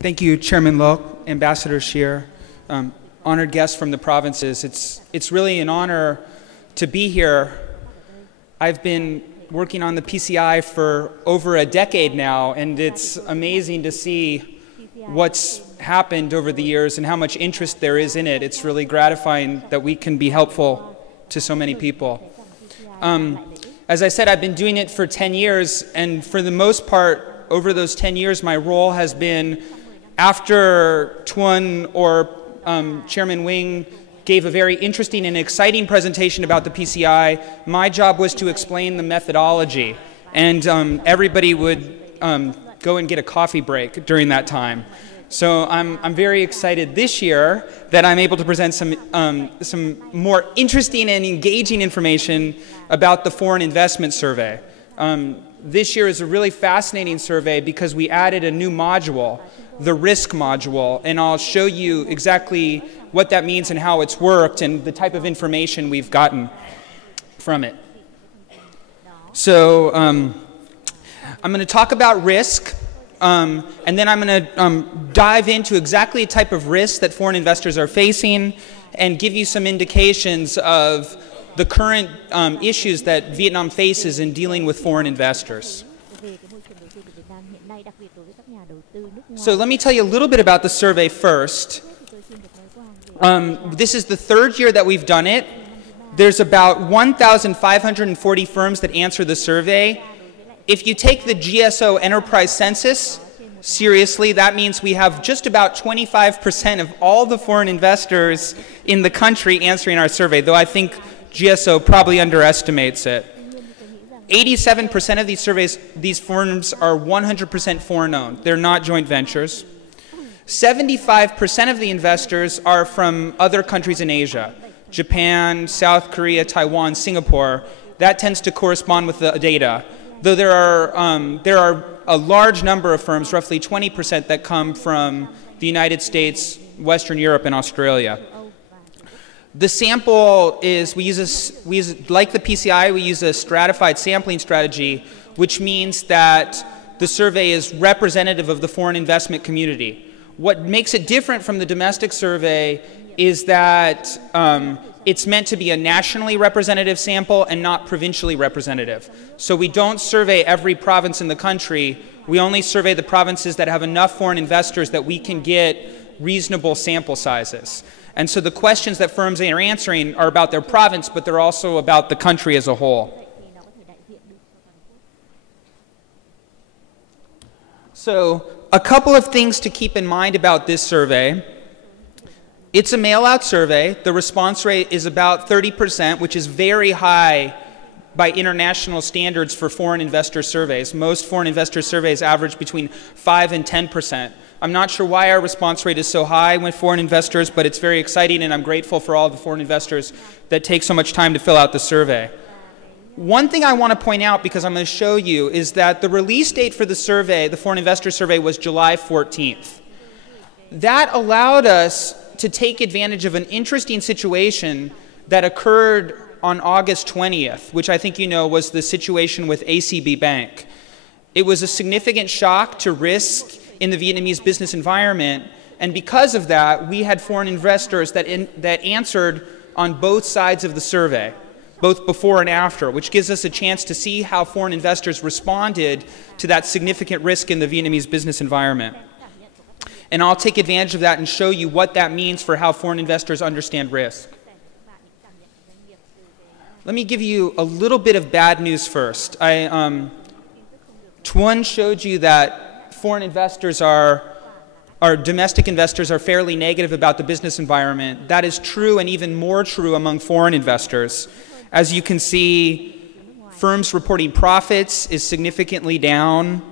Thank you, Chairman Loh, Ambassador Scheer, honored guests from the provinces. It's really an honor to be here. I've been working on the PCI for over a decade now, and it's amazing to see what's happened over the years and how much interest there is in it. It's really gratifying that we can be helpful to so many people. As I said, I've been doing it for 10 years, and for the most part, over those 10 years, my role has been, after Tuan or Chairman Wing gave a very interesting and exciting presentation about the PCI, my job was to explain the methodology, and everybody would go and get a coffee break during that time. So I'm very excited this year that I'm able to present some more interesting and engaging information about the Foreign Investment Survey. This year is a really fascinating survey because we added a new module, the risk module, and I'll show you exactly what that means and how it's worked and the type of information we've gotten from it. So I'm going to talk about risk, and then I'm going to dive into exactly the type of risk that foreign investors are facing and give you some indications of the current issues that Vietnam faces in dealing with foreign investors. So let me tell you a little bit about the survey first. This is the third year that we've done it. There's about 1,540 firms that answer the survey. If you take the GSO enterprise census seriously, that means we have just about 25% of all the foreign investors in the country answering our survey, though I think GSO probably underestimates it. 87% of these firms are 100% foreign-owned. They're not joint ventures. 75% of the investors are from other countries in Asia, Japan, South Korea, Taiwan, Singapore. That tends to correspond with the data, though there are a large number of firms, roughly 20%, that come from the United States, Western Europe, and Australia. The sample is, like the PCI, we use a stratified sampling strategy, which means that the survey is representative of the foreign investment community. What makes it different from the domestic survey is that it's meant to be a nationally representative sample and not provincially representative. So we don't survey every province in the country. We only survey the provinces that have enough foreign investors that we can get reasonable sample sizes. And so the questions that firms are answering are about their province, but they're also about the country as a whole. So a couple of things to keep in mind about this survey. It's a mail-out survey. The response rate is about 30%, which is very high by international standards for foreign investor surveys. Most foreign investor surveys average between 5 and 10%. I'm not sure why our response rate is so high with foreign investors, but it's very exciting, and I'm grateful for all the foreign investors that take so much time to fill out the survey. One thing I want to point out, because I'm going to show you, is that the release date for the survey, the foreign investor survey, was July 14th. That allowed us to take advantage of an interesting situation that occurred on August 20th, which I think you know was the situation with ACB Bank. It was a significant shock to risk in the Vietnamese business environment, and because of that, we had foreign investors that answered on both sides of the survey, both before and after, which gives us a chance to see how foreign investors responded to that significant risk in the Vietnamese business environment. And I'll take advantage of that and show you what that means for how foreign investors understand risk. Let me give you a little bit of bad news first. Tuan showed you that foreign investors domestic investors are fairly negative about the business environment. That is true, and even more true among foreign investors. As you can see, firms reporting profits is significantly down.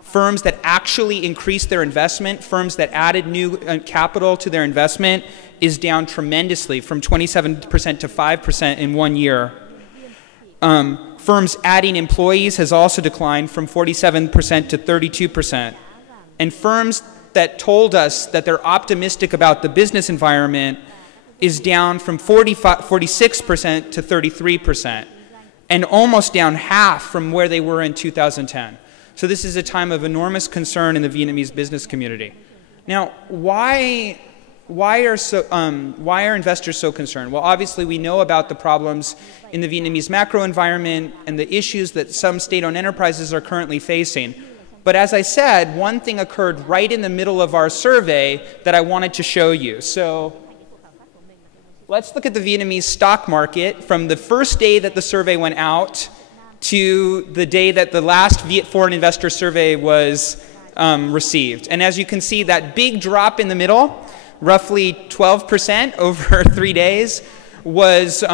Firms that actually increased their investment, firms that added new capital to their investment, is down tremendously from 27% to 5% in 1 year. Firms adding employees has also declined from 47% to 32%. And firms that told us that they're optimistic about the business environment is down from 46% to 33%, and almost down half from where they were in 2010. So this is a time of enormous concern in the Vietnamese business community. Now, why are investors so concerned? Well, obviously we know about the problems in the Vietnamese macro environment and the issues that some state-owned enterprises are currently facing. But as I said, one thing occurred right in the middle of our survey that I wanted to show you. So let's look at the Vietnamese stock market from the first day that the survey went out to the day that the last foreign investor survey was received. And as you can see, that big drop in the middle, roughly 12% over 3 days, was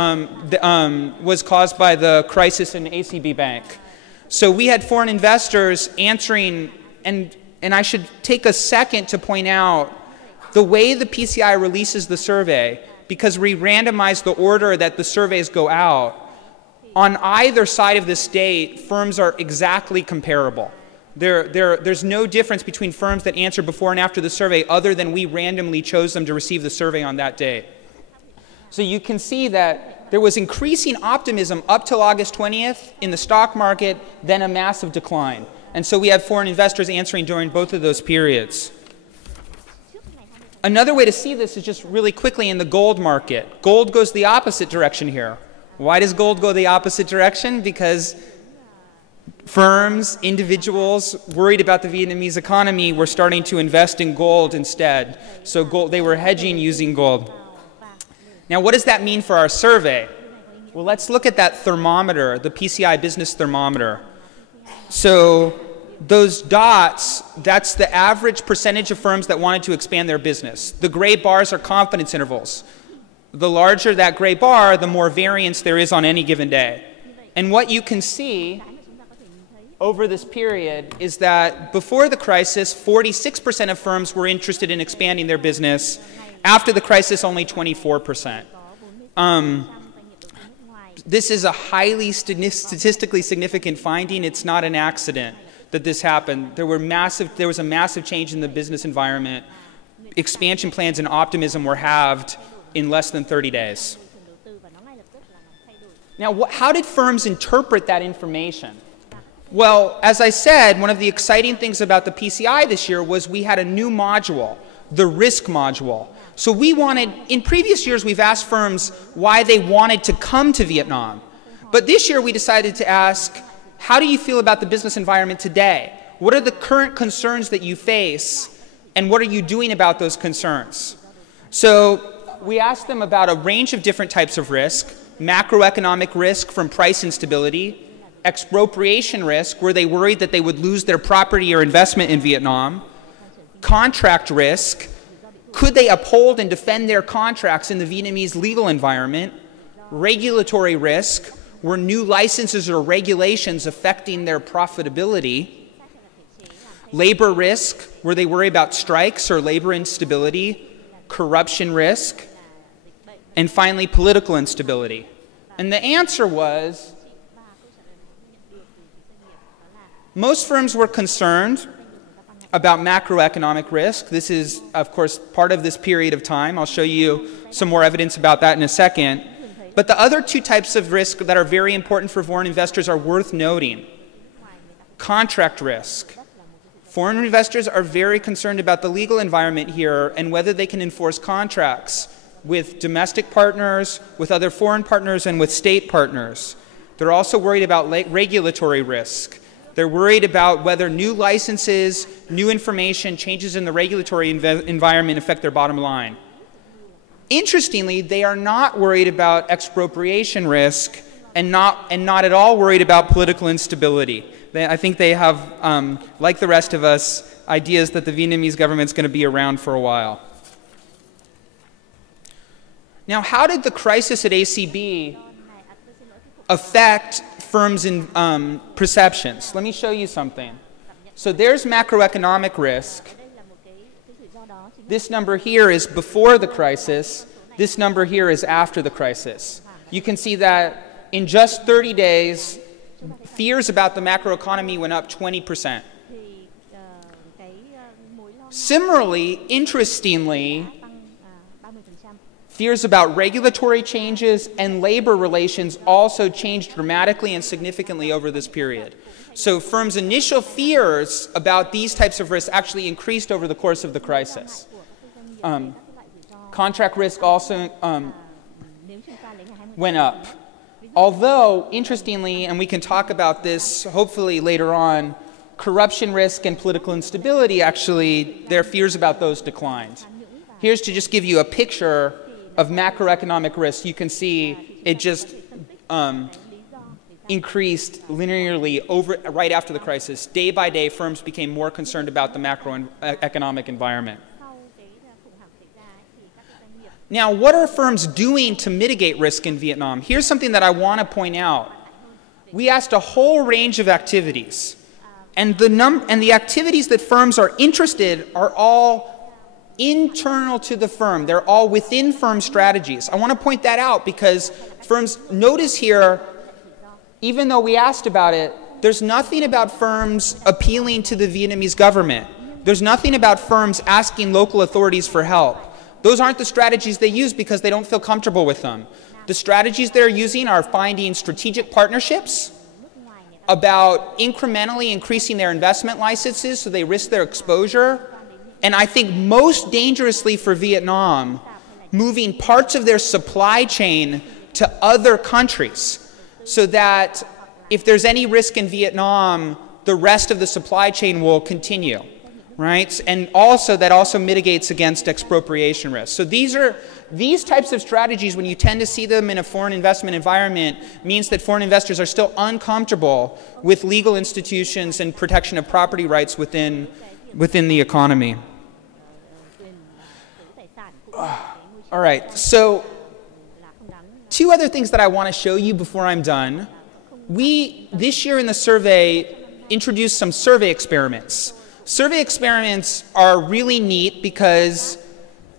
caused by the crisis in ACB Bank. So we had foreign investors answering, and I should take a second to point out the way the PCI releases the survey, because we randomize the order that the surveys go out. On either side of this date, firms are exactly comparable. There's no difference between firms that answer before and after the survey other than we randomly chose them to receive the survey on that date. So you can see that there was increasing optimism up till August 20th in the stock market, then a massive decline. And so we have foreign investors answering during both of those periods. Another way to see this is just really quickly in the gold market. Gold goes the opposite direction here. Why does gold go the opposite direction? Because firms, individuals worried about the Vietnamese economy were starting to invest in gold instead. So they were hedging using gold. Now, what does that mean for our survey? Well, let's look at that thermometer, the PCI business thermometer. So those dots, that's the average percentage of firms that wanted to expand their business. The gray bars are confidence intervals. The larger that gray bar, the more variance there is on any given day. And what you can see over this period is that before the crisis, 46% of firms were interested in expanding their business. After the crisis, only 24%. This is a highly statistically significant finding. It's not an accident that this happened. There was a massive change in the business environment. Expansion plans and optimism were halved in less than 30 days. Now, how did firms interpret that information? Well, as I said, one of the exciting things about the PCI this year was we had a new module, the risk module. So we wanted, in previous years we've asked firms why they wanted to come to Vietnam. But this year we decided to ask, how do you feel about the business environment today? What are the current concerns that you face, and what are you doing about those concerns? So we asked them about a range of different types of risk: macroeconomic risk from price instability, expropriation risk, were they worried that they would lose their property or investment in Vietnam, contract risk, could they uphold and defend their contracts in the Vietnamese legal environment, regulatory risk, were new licenses or regulations affecting their profitability, labor risk, were they worried about strikes or labor instability, corruption risk, and finally political instability. And the answer was, most firms were concerned about macroeconomic risk. This is, of course, part of this period of time. I'll show you some more evidence about that in a second. But the other two types of risk that are very important for foreign investors are worth noting. Contract risk. Foreign investors are very concerned about the legal environment here and whether they can enforce contracts with domestic partners, with other foreign partners, and with state partners. They're also worried about regulatory risk. They're worried about whether new licenses, new information, changes in the regulatory environment affect their bottom line. Interestingly, they are not worried about expropriation risk and not at all worried about political instability. I think they have, like the rest of us, ideas that the Vietnamese government's going to be around for a while. Now, how did the crisis at ACB affect firms in perceptions? Let me show you something. So there's macroeconomic risk. This number here is before the crisis. This number here is after the crisis. You can see that in just 30 days, fears about the macroeconomy went up 20%. Similarly, interestingly, Fears about regulatory changes and labor relations also changed dramatically and significantly over this period. So firms' initial fears about these types of risks actually increased over the course of the crisis. Contract risk also went up. Although, interestingly, and we can talk about this hopefully later on, corruption risk and political instability, actually, their fears about those declined. Here's to just give you a picture of macroeconomic risk. You can see it just increased linearly right after the crisis. Day by day, firms became more concerned about the macroeconomic environment. Now, what are firms doing to mitigate risk in Vietnam? Here's something that I want to point out. We asked a whole range of activities, and the activities that firms are interested are all internal to the firm. They're all within firm strategies. I want to point that out because firms, notice here, even though we asked about it, there's nothing about firms appealing to the Vietnamese government. There's nothing about firms asking local authorities for help. Those aren't the strategies they use because they don't feel comfortable with them. The strategies they're using are finding strategic partnerships, about incrementally increasing their investment licenses so they risk their exposure, and I think most dangerously for Vietnam, moving parts of their supply chain to other countries so that if there's any risk in Vietnam, the rest of the supply chain will continue, right? And also that also mitigates against expropriation risk. So these types of strategies, when you tend to see them in a foreign investment environment, means that foreign investors are still uncomfortable with legal institutions and protection of property rights within the economy. All right, so two other things that I want to show you before I'm done. We, this year in the survey, introduced some survey experiments. Survey experiments are really neat because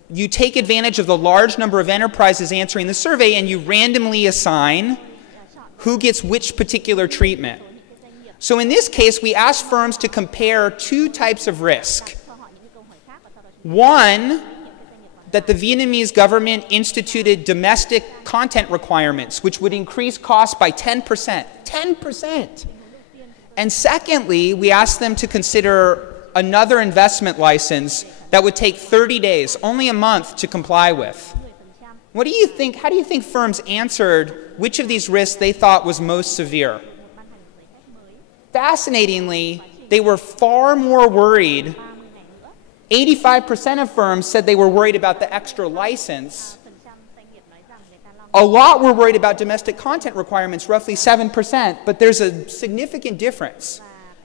you take advantage of the large number of enterprises answering the survey and you randomly assign who gets which particular treatment. So in this case, we asked firms to compare two types of risk. One, that the Vietnamese government instituted domestic content requirements, which would increase costs by 10%. 10%! And secondly, we asked them to consider another investment license that would take 30 days, only a month, to comply with. What do you think? How do you think firms answered which of these risks they thought was most severe? Fascinatingly, they were far more worried. 85% of firms said they were worried about the extra license. A lot were worried about domestic content requirements, roughly 7%, but there's a significant difference.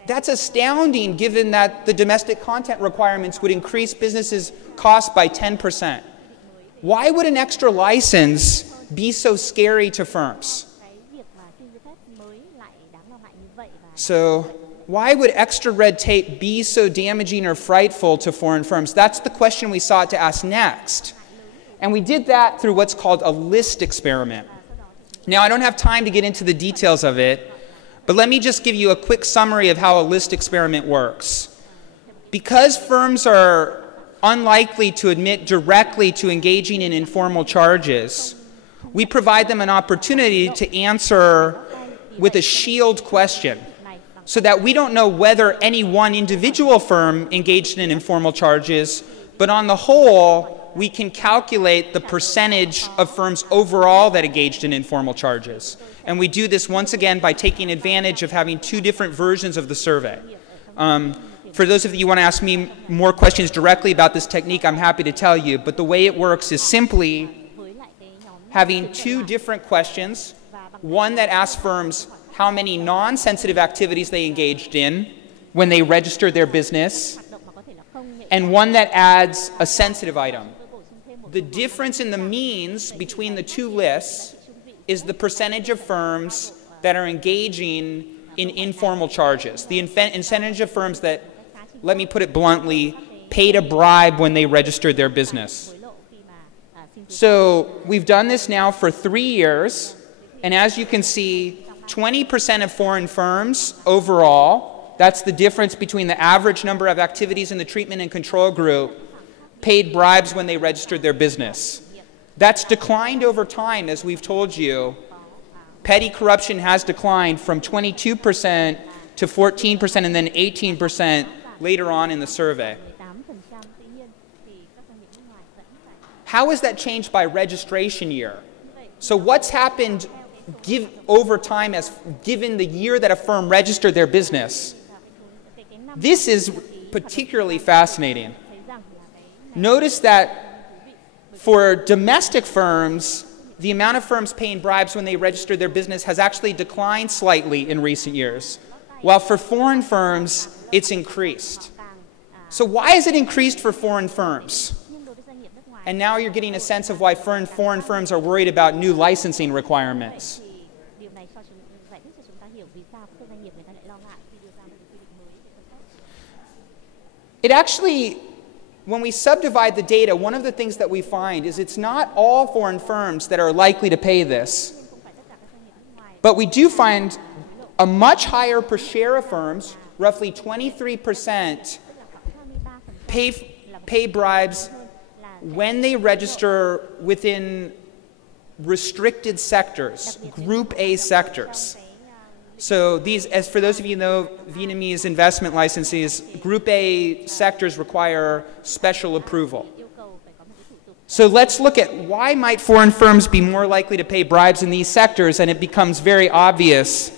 That's astounding given that the domestic content requirements would increase businesses' costs by 10%. Why would an extra license be so scary to firms? So, why would extra red tape be so damaging or frightful to foreign firms? That's the question we sought to ask next. And we did that through what's called a list experiment. Now, I don't have time to get into the details of it, but let me just give you a quick summary of how a list experiment works. Because firms are unlikely to admit directly to engaging in informal charges, we provide them an opportunity to answer with a shield question, so that we don't know whether any one individual firm engaged in informal charges, but on the whole, we can calculate the percentage of firms overall that engaged in informal charges. And we do this once again by taking advantage of having two different versions of the survey. For those of you who want to ask me more questions directly about this technique, I'm happy to tell you, but the way it works is simply having two different questions, one that asks firms how many non-sensitive activities they engaged in when they registered their business, and one that adds a sensitive item. The difference in the means between the two lists is the percentage of firms that are engaging in informal charges. The percentage of firms that, let me put it bluntly, paid a bribe when they registered their business. So we've done this now for 3 years, and as you can see, 20% of foreign firms overall, that's the difference between the average number of activities in the treatment and control group, paid bribes when they registered their business. That's declined over time, as we've told you. Petty corruption has declined from 22% to 14% and then 18% later on in the survey. How is that changed by registration year? So what's happened over time as given the year that a firm registered their business? This is particularly fascinating. Notice that for domestic firms, the amount of firms paying bribes when they registered their business has actually declined slightly in recent years, while for foreign firms, it's increased. So why is it increased for foreign firms? And now you're getting a sense of why foreign firms are worried about new licensing requirements. It actually, when we subdivide the data, one of the things that we find is it's not all foreign firms that are likely to pay this. But we do find a much higher per share of firms, roughly 23%, pay bribes when they register within restricted sectors, Group A sectors. So these, as for those of you who know Vietnamese investment licenses, Group A sectors require special approval. So let's look at why might foreign firms be more likely to pay bribes in these sectors, and it becomes very obvious.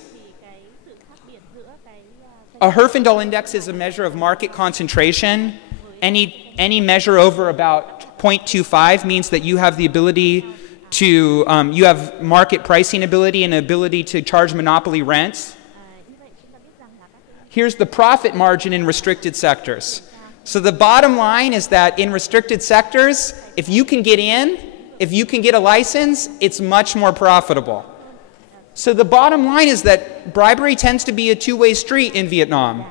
A Herfindahl index is a measure of market concentration. Any measure over about 0.25 means that you have the ability to, you have market pricing ability and ability to charge monopoly rents. Here's the profit margin in restricted sectors. So the bottom line is that in restricted sectors, if you can get in, if you can get a license, it's much more profitable. So the bottom line is that bribery tends to be a two-way street in Vietnam.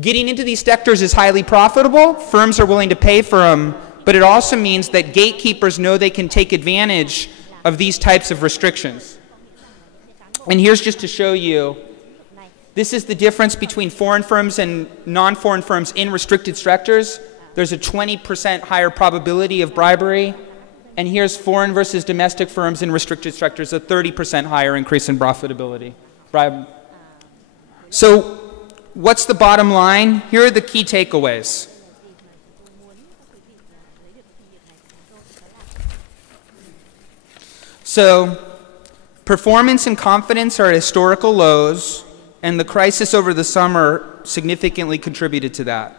Getting into these sectors is highly profitable. Firms are willing to pay for them. But it also means that gatekeepers know they can take advantage of these types of restrictions. And here's just to show you, this is the difference between foreign firms and non-foreign firms in restricted sectors. There's a 20% higher probability of bribery. And here's foreign versus domestic firms in restricted sectors, a 30% higher increase in profitability. So what's the bottom line? Here are the key takeaways. So performance and confidence are at historical lows, and the crisis over the summer significantly contributed to that.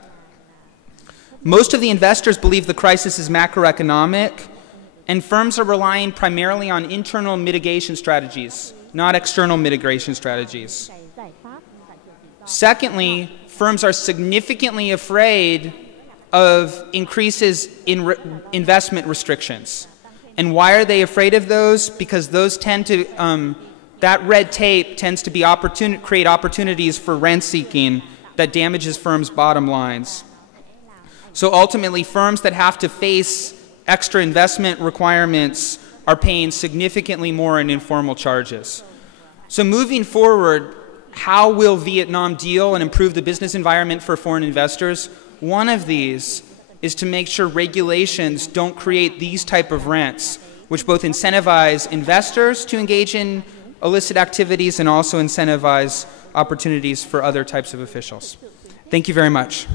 Most of the investors believe the crisis is macroeconomic, and firms are relying primarily on internal mitigation strategies, not external mitigation strategies. Secondly, firms are significantly afraid of increases in investment restrictions. And why are they afraid of those? Because those tend to, that red tape tends to be create opportunities for rent seeking that damages firms' bottom lines. So ultimately, firms that have to face extra investment requirements are paying significantly more in informal charges. So moving forward, how will Vietnam deal and improve the business environment for foreign investors? One of these is to make sure regulations don't create these type of rents, which both incentivize investors to engage in illicit activities and also incentivize opportunities for other types of officials. Thank you very much.